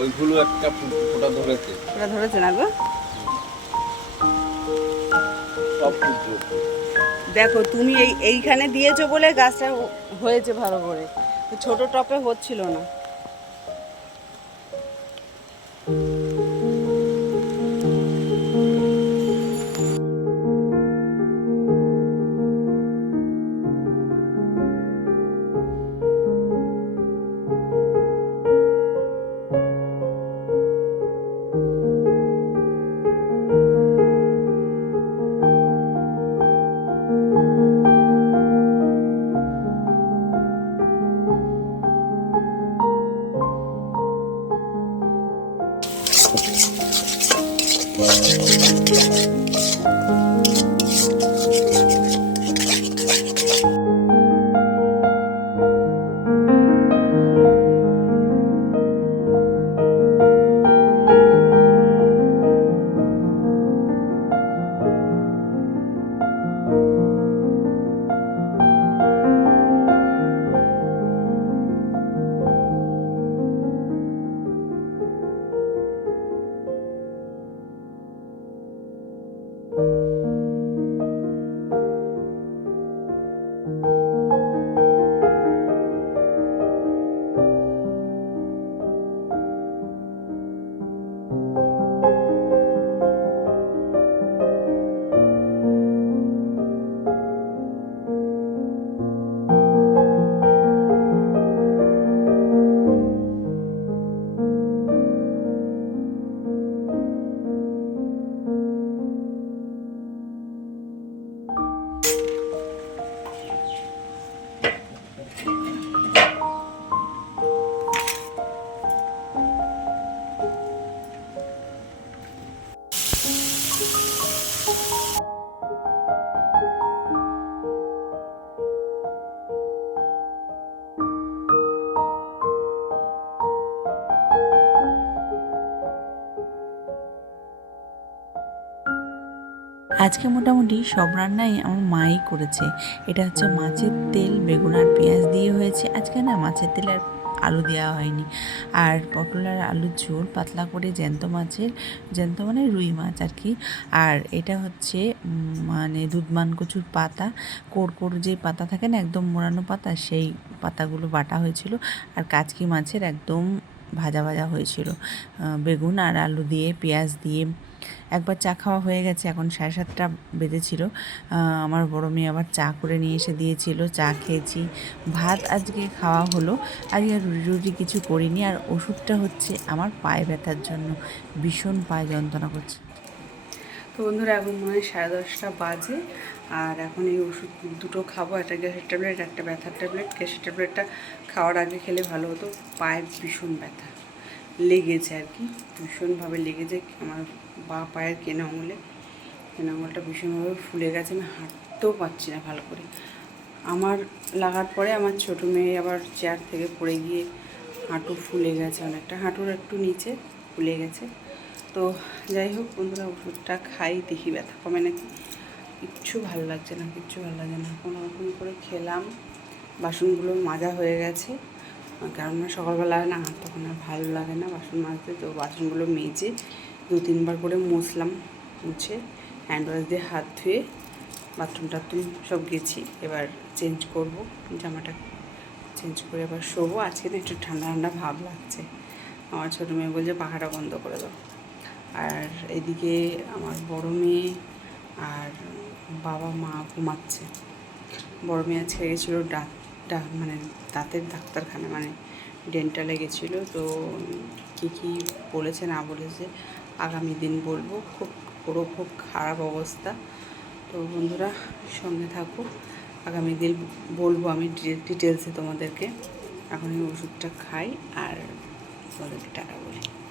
ওইগুলো একটা ধরেছে। ধরেছে না গো? সব দেখো তুমি এই এইখানে দিয়েছ বলে গাছটা হয়েছে ভালো করে। ছোট টপে হচ্ছিল না। আজকে মোটামুটি সব রান্নাই আমার মাই করেছে। এটা হচ্ছে মাছের তেল, বেগুন আর পেঁয়াজ দিয়ে হয়েছে। আজকে না মাছের তেল আর আলু দেওয়া হয়নি। আর পটল আর আলুর ঝোল, পাতলা করে জ্যান্ত মাছের, জ্যান্ত মানে রুই মাছ আর কি। আর এটা হচ্ছে মানে দুধমান কচুর পাতা কোর যে পাতা থাকে না, একদম মোড়ানো পাতা, সেই পাতাগুলো বাটা হয়েছিল। আর কাচকি মাছের একদম ভাজা ভাজা হয়েছিল। বেগুন আর আলু দিয়ে, পেঁয়াজ দিয়ে একবার চা খাওয়া হয়ে গেছে, এখন সাড়ে সাতটা বেজেছিল। আমার বড় মেয়ে আবার চা করে নিয়ে এসে দিয়েছিল, চা খেয়েছি। ভাত আজকে খাওয়া হলো আজকে আর রুটি রুটি কিছু করিনি, আর ওষুধটা হচ্ছে আমার পায়ে ব্যথার জন্য, ভীষণ পায়ে যন্ত্রণা করছে। তো বন্ধুরা, এখন মনে হয় সাড়ে দশটা বাজে, আর এখন এই ওষুধ দুটো খাব, একটা গ্যাসের ট্যাবলেট, একটা ব্যথার ট্যাবলেট। গ্যাসের ট্যাবলেটটা খাওয়ার আগে খেলে ভালো হতো, পায়ে ভীষণ ব্যথা। লেগেছে আর কি, ভীষণভাবে লেগেছে। আমার বা পায়ের কেনা আঙুলে, কেনা আঙুলটা ভীষণভাবে ফুলে গেছে, আমি হাঁটতেও পারছি না ভালো করে। আমার লাগার পরে আমার ছোটো মেয়ে আবার চেয়ার থেকে পড়ে গিয়ে হাঁটু ফুলে গেছে অনেকটা। হাঁটুর একটু নিচে ফুলে গেছে। তো যাই হোক বন্ধুরা, ওষুধটা খাই, দেখি ব্যথা কমে নাকি? কিচ্ছু ভালো লাগছে না, কিচ্ছু ভালো লাগছে না। কোনো রকম করে খেলাম, বাসনগুলো মাজা হয়ে গেছে। কেননা সকালবেলা না, তখন আর ভালো লাগে না বাসন মাজতে, তো বাসনগুলো মেজে দু তিনবার করে মুছলাম, মুছে হ্যান্ড ওয়াশ দিয়ে হাত ধুয়ে বাথরুম টাথরুম সব গেছি, এবার চেঞ্জ করব, জামাটা চেঞ্জ করে এবার শোবো, আজকে না একটু ঠান্ডা ঠান্ডা ভাব লাগছে, আমার ছোটো মেয়ে বলছে পাখাটা বন্ধ করে দাও, আর এদিকে আমার বড় মেয়ে আর বাবা মা ঘুমাচ্ছে, বড় মেয়ে আজকে গেছিল ডাক ডাক মানে দাঁতের ডাক্তারখানা মানে ডেন্টালে গেছিল। তো কী কী বলেছে, না বলেছে, আগামী দিন বলব। খুব পুরো খুব খারাপ অবস্থা। তো বন্ধুরা, সঙ্গে থাকো। আগামী দিন বলব আমি ডিটেলসে তোমাদেরকে। এখন এই ওষুধটা খাই আর তোমাদেরকে টাকা বলি।